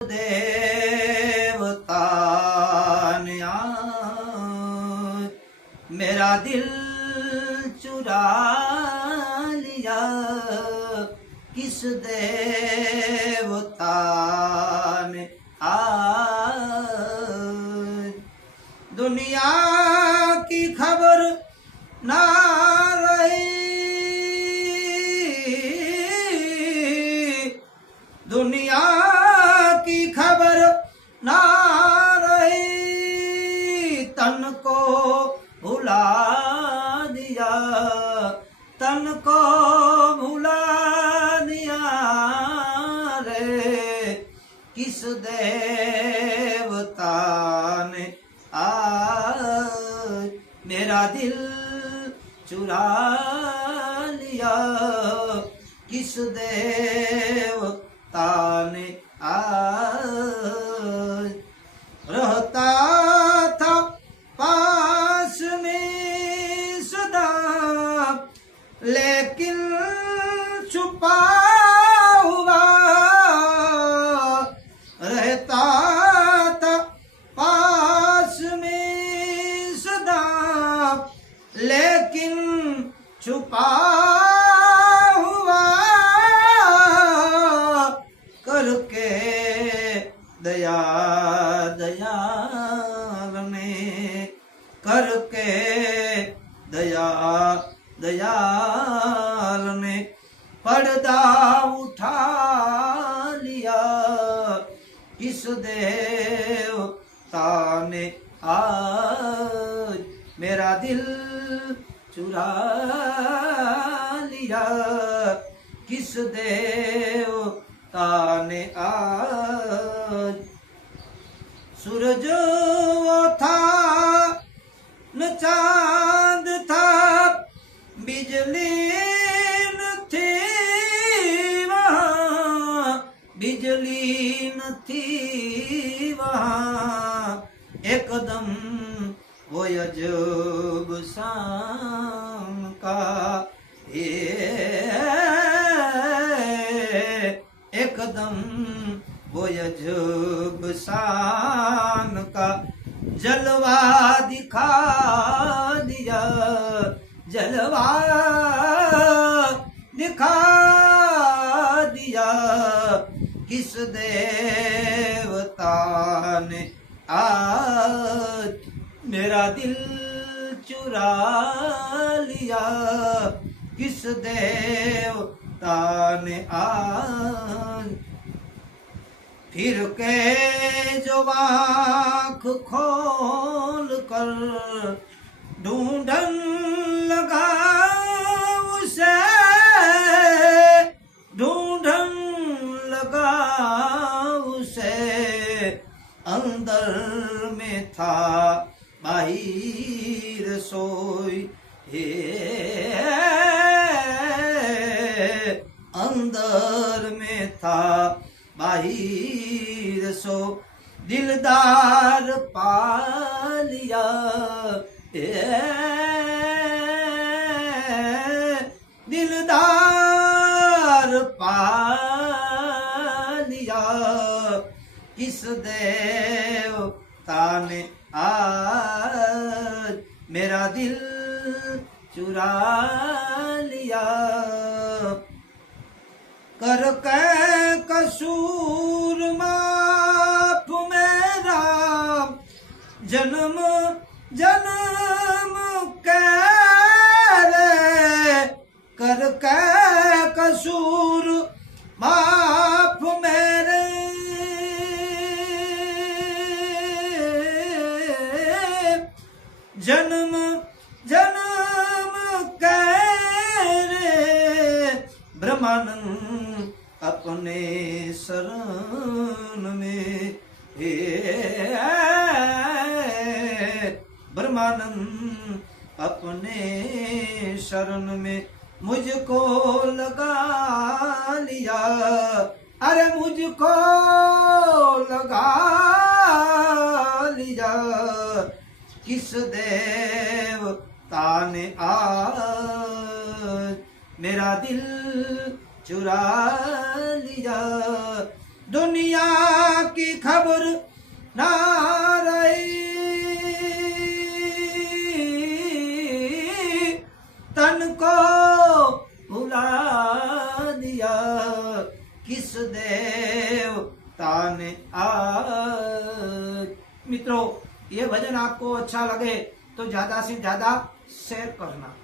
देवता ने आज मेरा दिल चुरा लिया। किस देवता ने आज दुनिया की खबर ना रही, दुनिया की खबर ना रही, तन को भुला दिया, तन को भुला दिया रे। किस देवता ने आज मेरा दिल चुरा लिया। किस देवता ने आज रहता था पास में सदा, लेकिन छुपा हुआ रहता था पास में सदा, लेकिन छुपा करके दया दयाल ने, करके दया दयाल ने पर्दा उठा लिया। किस देवता ने आज मेरा दिल चुरा लिया। किस देवता ने आज सूरज वो था न चांद था, बिजली न थी वहाँ, बिजली न थी वहाँ। एकदम वो अजब शाम का एकदम वो अजब शान का जलवा दिखा दिया, जलवा दिखा दिया। किस देवता ने आज मेरा दिल चुरा लिया। किस देवता ने आज फिर के जो आँख खोल कर ढूंढन लगा उसे, ढूंढन लगा उसे। अंदर में था बाहिर सोई, अंदर में था बाहिर सो। दिलदार पा लिया, दिलदार पा लिया। किस देवता ने आज मेरा दिल चुरा लिया। करके कसूर माफ मेरा, जन्म जन्म के रे। करके कसूर माफ मेरे, जन्म जन्म के रे। ब्रह्मानंद अपने शरण में, हे ब्रह्मानंद अपने शरण में मुझको लगा लिया। अरे मुझको लगा लिया। किस देवता ने आज मेरा दिल चुरा लिया। दुनिया की खबर ना रही, तन को भुला दिया किस देवता ने आज। मित्रों, ये भजन आपको अच्छा लगे तो ज्यादा से ज्यादा शेयर करना।